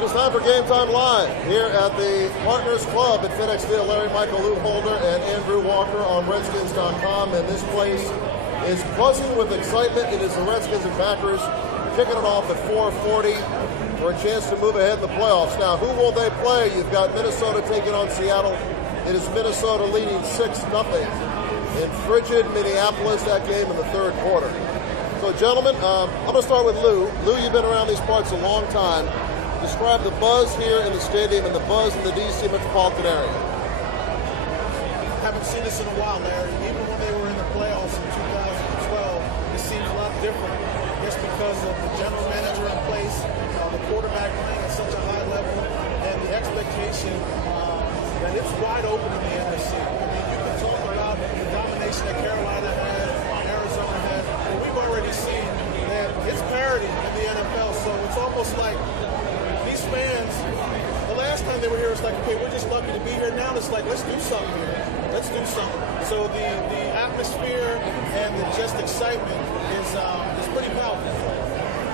It is time for Game Time Live here at the Partners Club at FedEx Field. Larry Michael Lou Holder and Andrew Walker on Redskins.com. And this place is buzzing with excitement. It is the Redskins and Packers kicking it off at 4:40 for a chance to move ahead in the playoffs. Now, who will they play? You've got Minnesota taking on Seattle. It is Minnesota leading 6-0 in frigid Minneapolis, that game in the third quarter. So, gentlemen, I'm going to start with Lou. Lou, you've been around these parts a long time. Describe the buzz here in the stadium and the buzz in the D.C. metropolitan area. Haven't seen this in a while, Larry. Even when they were in the playoffs in 2012, it seems a lot different. Just because of the general manager in place, the quarterback playing at such a high level, and the expectation that it's wide open in the NFC. I mean, you can talk about the domination that Carolina had, Arizona had, but we've already seen that it's parity in the NFL. So it's almost like these fans, the last time they were here, it's like, okay, we're just lucky to be here. Now it's like, let's do something here. Let's do something. So the atmosphere and the just excitement is pretty powerful.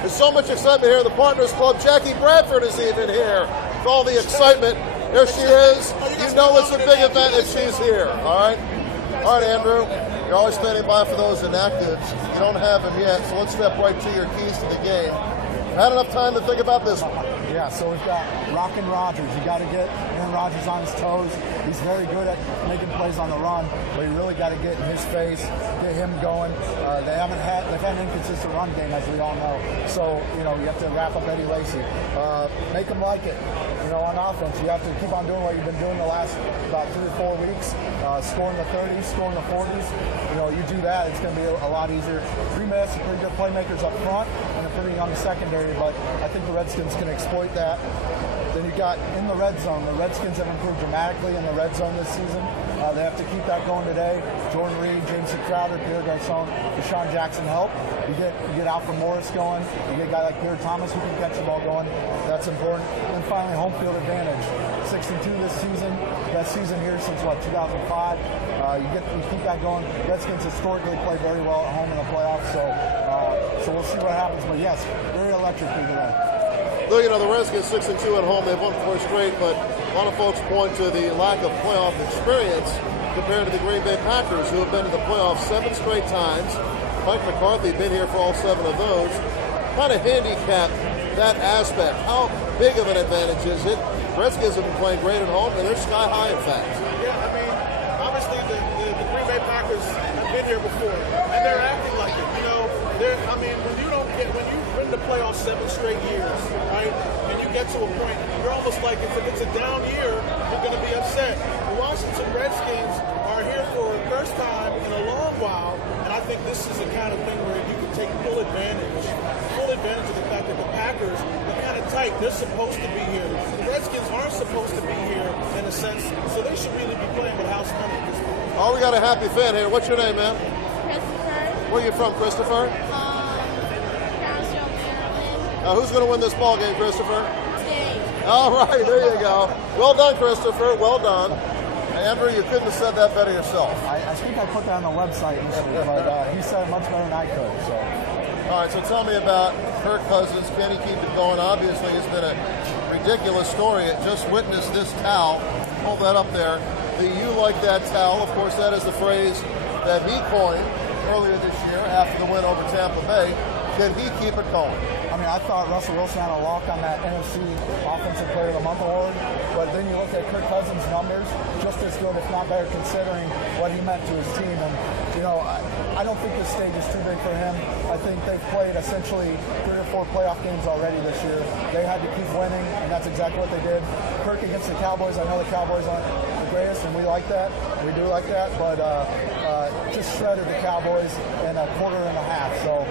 There's so much excitement here in the Partners Club. Jackie Bradford is even here with all the excitement. There she is. You know it's a big event if she's here. All right? All right, Andrew. You're always standing by for those inactives. You don't have them yet, so let's step right to your keys to the game. Had enough time to think about this one. Yeah, so we've got Rockin' Rodgers. You got to get Aaron Rodgers on his toes. He's very good at making plays on the run, but you really got to get in his face, get him going. They've had an inconsistent run game, as we all know. So, you have to wrap up Eddie Lacy. Make him like it. On offense, you have to keep on doing what you've been doing the last about 3 or 4 weeks, scoring the 30s, scoring the 40s. You do that, it's going to be a lot easier. Green Bay has some pretty good playmakers up front and a pretty young secondary, but I think the Redskins can exploit that. Then you got in the red zone. The Redskins have improved dramatically in the red zone this season. They have to keep that going today. Jordan Reed, Jameson Crowder, Pierre Garçon, Deshaun Jackson help. You get Alfred Morris going. You get a guy like Pierre Thomas who can catch the ball going. That's important. And finally, home field advantage. 6-2 this season. Best season here since 2005. You keep that going. Redskins historically play very well at home in the playoffs. So we'll see what happens. But yes, very electric here today. Though, the Redskins 6-2 at home, they've won 4 straight, but a lot of folks point to the lack of playoff experience compared to the Green Bay Packers, who have been to the playoffs 7 straight times. Mike McCarthy been here for all 7 of those. Kind of handicap that aspect. How big of an advantage is it? Redskins have been playing great at home, and they're sky high, in fact. Yeah, I mean, obviously the Green Bay Packers have been here before, and they're acting like it. When you win the playoffs 7 straight years, right, and you get to a point, you're almost like if it's a down year, you're going to be upset. The Washington Redskins are here for the first time in a long while, and I think this is the kind of thing where you can take full advantage of the fact that the Packers are kind of tight. They're supposed to be here. The Redskins aren't supposed to be here in a sense, so they should really be playing with house money at this point. Oh, we got a happy fan here. What's your name, man? Christopher. Where are you from, Christopher? Who's going to win this ball game, Christopher? State. All right, there you go. Well done, Christopher. Well done. Andrew, you couldn't have said that better yourself. I think I put that on the website initially, but he said it much better than I could. So. All right, so tell me about Kirk Cousins. Can he keep it going? Obviously, it's been a ridiculous story. It just witnessed this towel. Hold that up there. Do you like that towel? Of course, that is the phrase that he coined earlier this year after the win over Tampa Bay. Can he keep it going? I mean, I thought Russell Wilson had a lock on that NFC Offensive Player of the Month award, but then you look at Kirk Cousins' numbers, just as good, if not better, considering what he meant to his team. And, I don't think this stage is too big for him. I think they've played essentially 3 or 4 playoff games already this year. They had to keep winning, and that's exactly what they did. Kirk against the Cowboys, I know the Cowboys aren't the greatest, and we like that. We do like that, but just shredded the Cowboys in a quarter and a half. So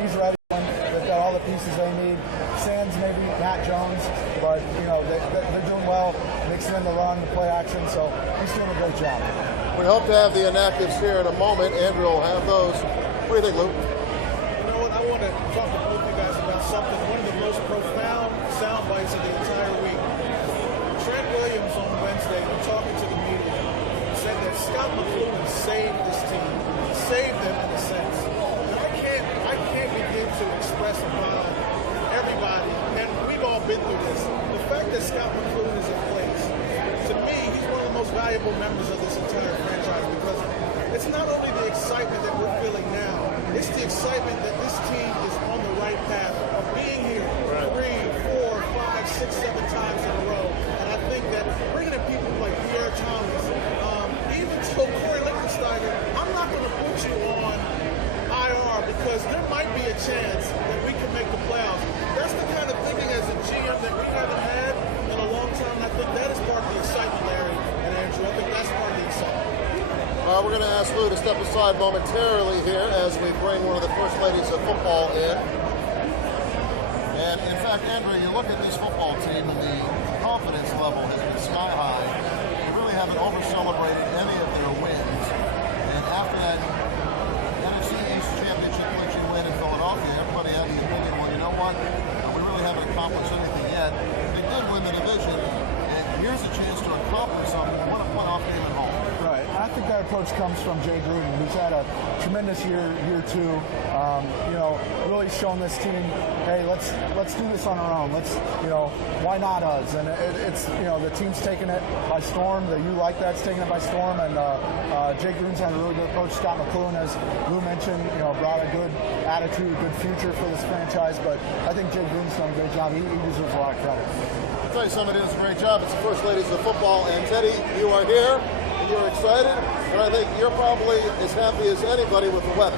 he's ready. They've got all the pieces they need. Sans maybe Matt Jones, but they're doing well, mixing in the run, the play action. So he's doing a great job. We hope to have the inactives here in a moment. Andrew will have those. What do you think, Luke? You know what? I want to talk to both of you guys about something. One of the most profound sound bites of the entire week. Trent Williams on Wednesday, talking to the media, said that Scott McCloughan saved this team, saved them in a sense. And I can't begin to express upon everybody, and we've all been through this. The fact that Scott McCloughan is in place, to me, he's one of the most valuable members of this entire franchise because it's not only the excitement that we're feeling now, it's the excitement that this team is on the right path of being here 3, 4, 5, 6, 7 times in a row. And I think that bringing in people like Pierre Thomas, even so Corey Lichtensteiner, I'm not going to put you on IR because there might be a chance that we can make the playoffs. That's the kind of thinking as a GM that we haven't had in a long time. And I think that is part of the excitement, Larry and Andrew. I think that's part of the excitement. We're going to ask Lou to step aside momentarily here as we bring one of the first ladies of football in. And in fact, Andrew, you look at this football team and the confidence level has been sky high. They really haven't over-celebrated any of their wins. And after that NFC East Championship collection win in Philadelphia, everybody had the opinion, well, you know what? We really haven't accomplished anything yet. They did win the division, and here's a chance to accomplish something. What a playoff game at home. Right. I think that approach comes from Jay Gruden, who's had a tremendous year two. Really shown this team, hey, let's do this on our own. Why not us? And it's the team's taking it by storm. The U like that's taking it by storm. And Jay Gruden's had a really good approach. Scott McCloughan, as Lou mentioned, brought a good attitude, a good future for this franchise. But I think Jay Gruden's done a great job. He deserves a lot of credit. I'll tell you somebody does a great job. It's the first ladies of football. And Teddy, you are here. You're excited, and I think you're probably as happy as anybody with the weather.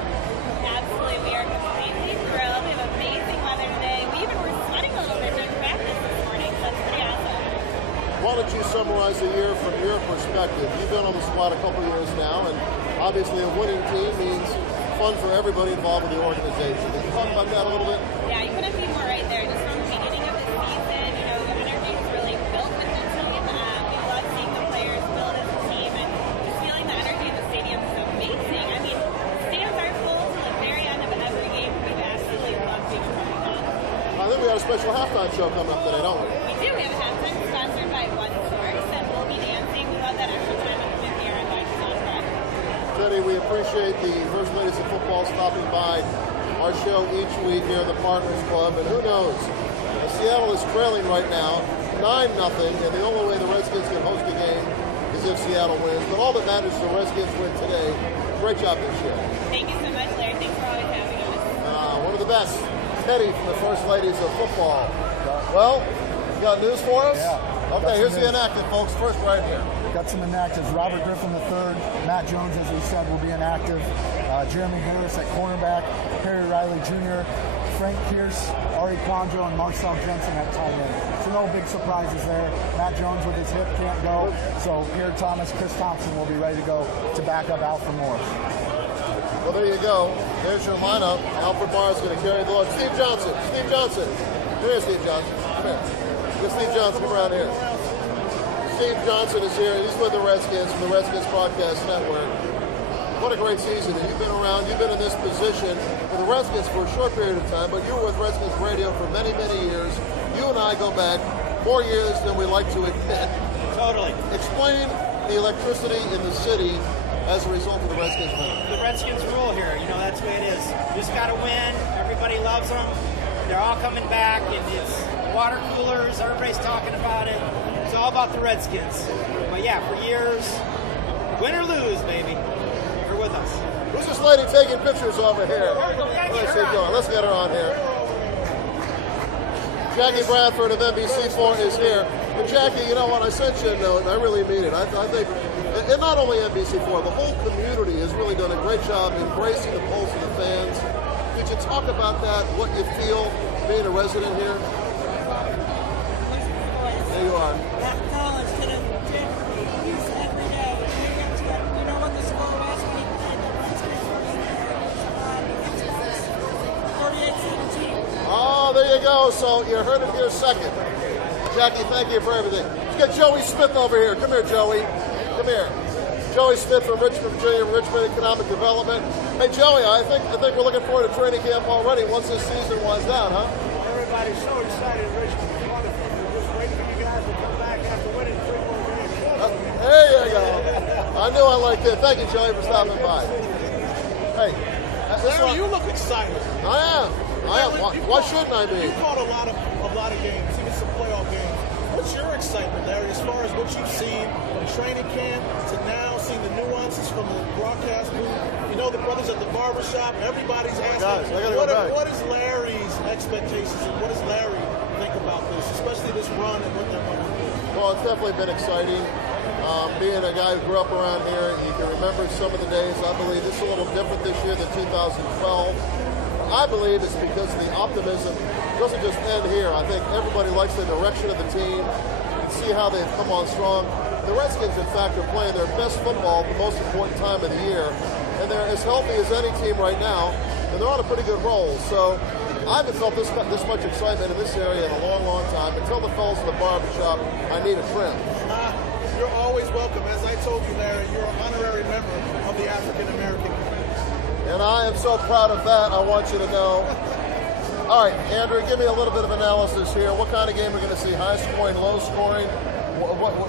Absolutely, we are completely thrilled. We have amazing weather today. We even were sweating a little bit during practice this morning, so it's pretty awesome. Why don't you summarize the year from your perspective? You've been on the squad a couple years now, and obviously a winning team means fun for everybody involved with the organization. Can you talk about that a little bit? Yeah, you couldn't be more right there. Just from the beginning of the season, the energy is really built with the team. We love seeing the players build as a team, and just feeling the energy in the stadium is amazing. I mean, stadiums are full to the very end of every game. We've absolutely loved being part of that. I think we got a special halftime show coming up today, don't we? We do. We have a halftime sponsored by One Source, and we'll be dancing. We love that extra time in the fifth year on Life Soundtrack. Teddy, we appreciate the First Ladies of Football stopping by our show each week here at the Partners Club, and who knows? Seattle is trailing right now, 9-0, and the only way the Redskins can host a game is if Seattle wins. But all that matters is the Redskins win today. Great job this year. Thank you so much, Larry. Thanks for always having us. One of the best, Teddy from the First Ladies of Football. Well, you got news for us? Yeah. Okay, here's the inactive, folks. First right here. Got some inactives. Robert Griffin III, Matt Jones, as we said, will be inactive. Jeremy Harris at cornerback, Perry Riley Jr., Frank Pierce, Ari Quandro, and Marcel Jensen at tight end. So no big surprises there. Matt Jones with his hip can't go. So Pierre Thomas, Chris Thompson will be ready to go to back up Alfred Morris. Well, there you go. There's your lineup. Alfred Morris is going to carry the load. Steve Johnson. Come here, Steve Johnson. Come here. Get Steve Johnson around here. Steve Johnson is here. He's with the Redskins from the Redskins Broadcast Network. What a great season. You've been around. You've been in this position for the Redskins for a short period of time, but you were with Redskins Radio for many, many years. You and I go back more years than we like to admit. Totally. Explain the electricity in the city as a result of the Redskins win. The Redskins rule here. That's the way it is. You just got to win. Everybody loves them. They're all coming back, and it's water coolers. Everybody's talking about it. It's all about the Redskins. But yeah, for years, win or lose, baby, you're with us. Who's this lady taking pictures over here? Let's get her on here. Jackie Bradford of NBC4 is here. And Jackie, you know what? I sent you a note, and I really mean it. I think, and not only NBC4, the whole community has really done a great job embracing the pulse of the fans. Could you talk about that, what you feel being a resident here? There you are. That college did every day. You know what the score was? We played the Redskins versus 48-17. Oh, there you go. So you heard it here second. Jackie, thank you for everything. Let's get Joey Smith over here. Come here, Joey. Come here. Joey Smith from Richmond, Virginia, Richmond Economic Development. Hey, Joey, I think we're looking forward to training camp already once this season winds down, huh? Everybody's so excited in Richmond. It's wonderful. We're just waiting for you guys to come back after winning 3 more games. There you go. I knew I liked it. Thank you, Joey, for stopping by. Hey, Larry, you look excited. I am. Why shouldn't I be? You caught a lot of games, even some excitement, Larry, as far as what you've seen from training camp to now seeing the nuances from the broadcast booth. You know, the brothers at the barbershop, everybody's asking, what is Larry's expectations and what does Larry think about this, especially this run and what they're going to do? Well, it's definitely been exciting. Being a guy who grew up around here, you can remember some of the days. I believe this is a little different this year than 2012. I believe it's because the optimism doesn't just end here. I think everybody likes the direction of the team. You can see how they've come on strong. The Redskins, in fact, are playing their best football at the most important time of the year. And they're as healthy as any team right now. And they're on a pretty good roll. So I haven't felt this much excitement in this area in a long, long time. And tell the fellas in the barbershop, I need a trim. You're always welcome. As I told you, Larry, you're an honorary member of the African American community. And I am so proud of that, I want you to know. All right, Andrew, give me a little bit of analysis here. What kind of game are we going to see? High scoring, low scoring?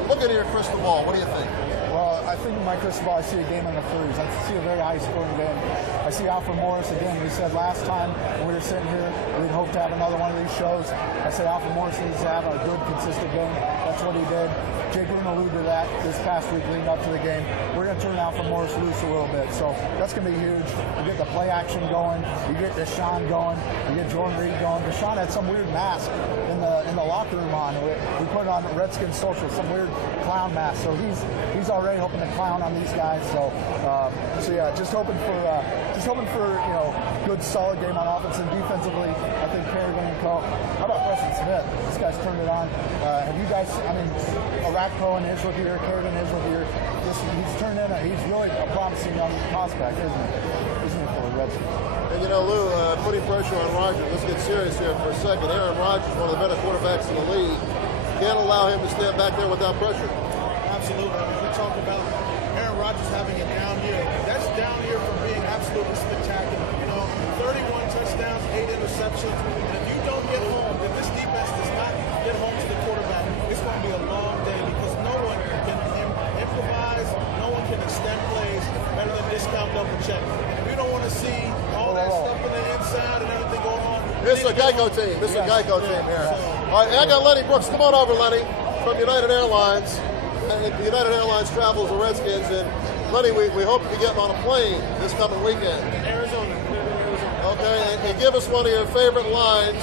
Look at your crystal ball. What do you think? Well, I think in my crystal ball, I see a game in the threes. I see a very high-scoring game. I see Alfred Morris again. We said last time when we were sitting here, we'd hope to have another one of these shows. I said Alfred Morris needs to have a good, consistent game. That's what he did. Jay Green alluded to that this past week leading up to the game. We're going to turn Alfred Morris loose a little bit. So that's going to be huge. You get the play action going. You get Deshaun going. You get Jordan Reed going. Deshaun had some weird mask in the locker room on. We put it on Redskins social, some weird clown mask. So he's already hoping to clown on these guys. So yeah, just hoping for good solid game on offense and defensively. I think Kerrigan and Co. How about Preston Smith? This guy's turned it on. Have you guys? I mean, Arakpo in his rookie year, Kerrigan in his rookie year. He's turned in. He's really a promising young prospect, isn't he for the Redskins? And you know, Lou, putting pressure on Rodgers. Let's get serious here for a second. Aaron Rodgers, one of the better quarterbacks in the league. Can't allow him to stand back there without pressure. Absolutely. We talk about Aaron Rodgers having a down year. That's down year from being absolutely spectacular. 31 touchdowns, 8 interceptions. And if you don't get home, if this defense does not get home to the quarterback, it's going to be a long day because no one can improvise, no one can extend plays better than discount double check. And we don't want to see all that stuff in the inside and everything going on. This is a Geico team. This is a Geico team here. All right, I got Lenny Brooks. Come on over, Lenny, from United Airlines. United Airlines travels the Redskins, and Lenny, we hope to be getting on a plane this coming weekend. Arizona. Okay, and give us one of your favorite lines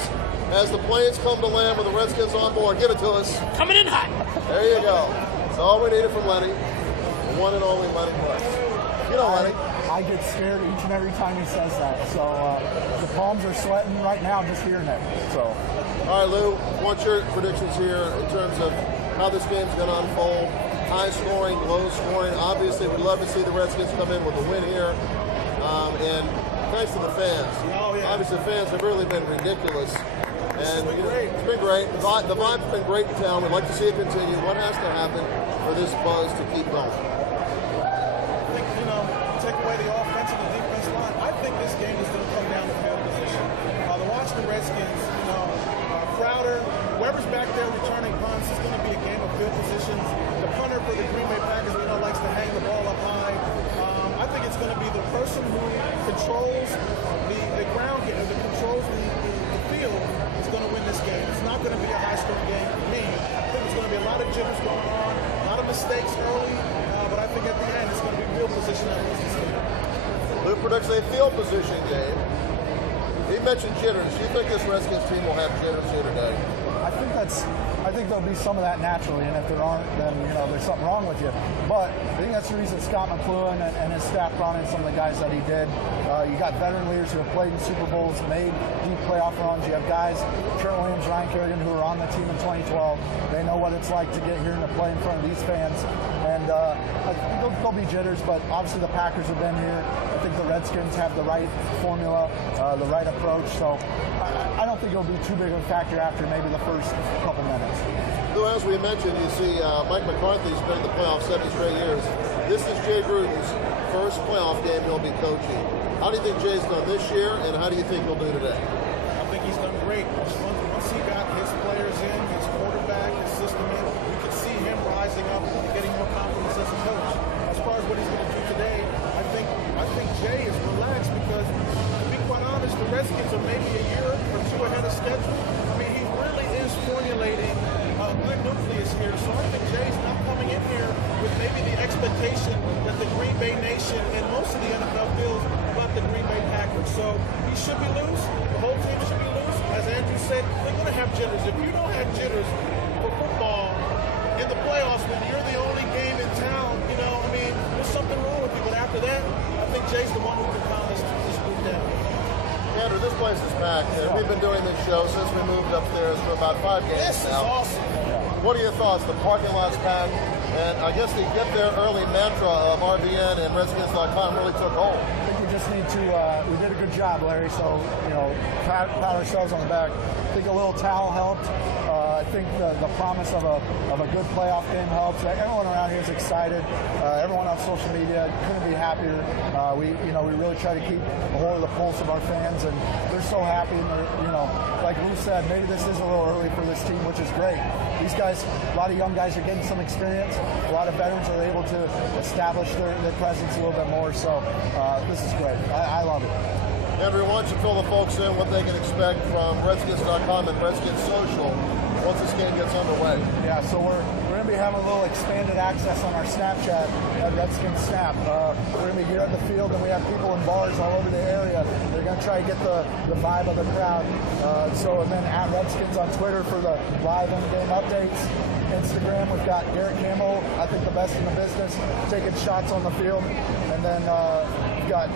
as the planes come to land with the Redskins on board. Give it to us. Coming in hot. There you go. That's all we needed from Lenny. The one and only Lenny Brooks. You know, Lenny. I get scared each and every time he says that. So the palms are sweating right now just hearing it. So. All right, Lou, what's your predictions here in terms of how this game's going to unfold? High scoring, low scoring. Obviously, we'd love to see the Redskins come in with a win here. And thanks to the fans. Oh, yeah. Obviously, the fans have really been ridiculous. And it's been great. The vibe's been great in town. We'd like to see it continue. What has to happen for this buzz to keep going? I think, take away the offensive and defensive line. I think this game is going to come down to field position. The Washington Redskins, Crowder, whoever's back there returning punts, it's going to be a game of field positions. The punter for the Green Bay Packers, likes to hang the ball up high. I think it's going to be the person who controls the ground game, that controls the field, is going to win this game. It's not going to be a high-scoring game for me. I think it's going to be a lot of jitters going on, a lot of mistakes early, but I think at the end it's going to be field position that wins this game. Lou predicts a field position game. He mentioned jitters. Do you think this Redskins team will have jitters here today? I think there'll be some of that naturally, and if there aren't, then there's something wrong with you. But I think that's the reason Scott McCloughan and his staff brought in some of the guys that he did. You got veteran leaders who have played in Super Bowls, made deep playoff runs. You have guys, Trent Williams, Ryan Kerrigan, who were on the team in 2012. They know what it's like to get here and to play in front of these fans. And I think there'll be jitters, but obviously the Packers have been here. I think the Redskins have the right formula, the right approach. So I don't think it'll be too big of a factor after maybe the first couple minutes. So as we mentioned, you see Mike McCarthy's been in the playoffs 7 straight years. This is Jay Gruden's first playoff game he'll be coaching. How do you think Jay's done this year, and how do you think he'll do today? I think he's done great. Once he got his players in, his quarterback, his system in, you could see him rising up and getting more confidence as a coach. As far as what he's going to do today, I think Jay is relaxed because, to be quite honest, the Redskins are maybe a year or two ahead of schedule. I mean, he really is formulating a nucleus place here. So I think Jay's not coming in here with maybe the expectation that the Green Bay Nation and most of the NFL feels about the Green Bay Packers. So he should be loose. The whole team should be loose. As Andrew said, they're going to have jitters. If you don't have jitters for football in the playoffs when you're the only game in town, you know, I mean, there's something wrong with you. But after that, I think Jay's the one who can calm this group down. Andrew, this place is packed. We've been doing this show since we moved upstairs for about 5 games This is now. awesome. What are your thoughts? The parking lot's packed, and I guess the get there early mantra of RBN and Redskins.com really took hold. I think we just need to, we did a good job, Larry, so, you know, pat ourselves on the back. I think a little towel helped. I think the promise of a good playoff game helps. Everyone around here is excited. Everyone on social media couldn't be happier. We really try to keep a hold of the pulse of our fans, and they're so happy. And they're, you know, like Lou said, maybe this is a little early for this team, which is great. These guys, a lot of young guys are getting some experience. A lot of veterans are able to establish their presence a little bit more. So this is great. I love it. Andrew, why don't you fill the folks in what they can expect from Redskins.com and Redskins Social once this game gets underway? Yeah, so we're going to be having a little expanded access on our Snapchat at Redskins Snap. We're going to be here at the field, and we have people in bars all over the area. They're going to try to get the vibe of the crowd. And then at Redskins on Twitter for the live in-game updates. Instagram, we've got Garrett Campbell, I think the best in the business, taking shots on the field. And then we've got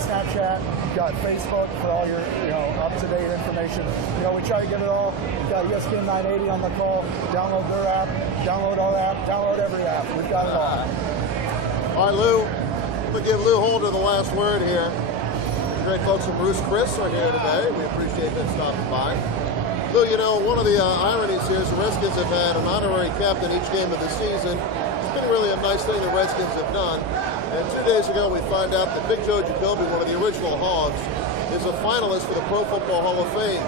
Snapchat, we've got Facebook for all your up-to-date information. You know, we try to get it all. We've got ESPN 980 on the call. Download their app, download our app, download every app. We've got it all. All right, Lou, I'm going to give Lou Holder the last word here. The great folks from Bruce Chris are here today. We appreciate them stopping by. Lou, you know, one of the ironies here is the Redskins have had an honorary captain each game of the season. It's been really a nice thing the Redskins have done. And 2 days ago, we find out that Big Joe Jacoby, one of the original Hogs, is a finalist for the Pro Football Hall of Fame.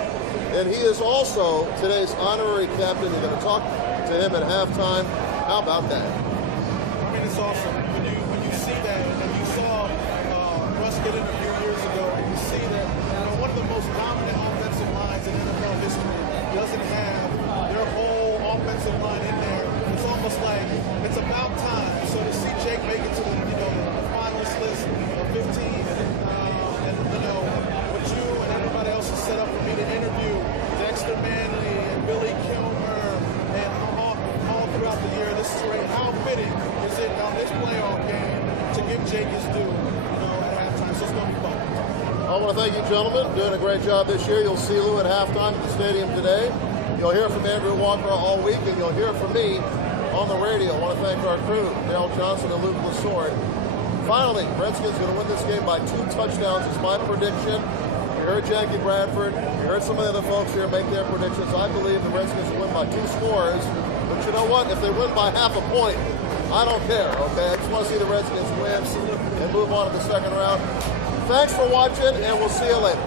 And he is also today's honorary captain. You're going to talk to him at halftime. How about that? I mean, it's awesome. When you see that, and you saw Russ get in a few years ago, and you see that one of the most dominant offensive lines in NFL history doesn't have their whole offensive line in there. It's almost like it's about time. So to see Jake make it to the finalist list of 15, and what you and everybody else has set up for me to interview Dexter Manley and Billy Kilmer and all throughout the year, this is great. How fitting is it on this playoff game to give Jake his due, at halftime? So it's going to be fun. I want to thank you, gentlemen. Doing a great job this year. You'll see Lou at halftime at the stadium today. You'll hear from Andrew Walker all week, and you'll hear from me on the radio. I want to thank our crew, Dale Johnson and Luke Lesord. Finally, Redskins going to win this game by 2 touchdowns is my prediction. You heard Jackie Bradford. You heard some of the other folks here make their predictions. I believe the Redskins will win by 2 scores. But you know what? If they win by half a point, I don't care, okay? I just want to see the Redskins win and move on to the second round. Thanks for watching, and we'll see you later.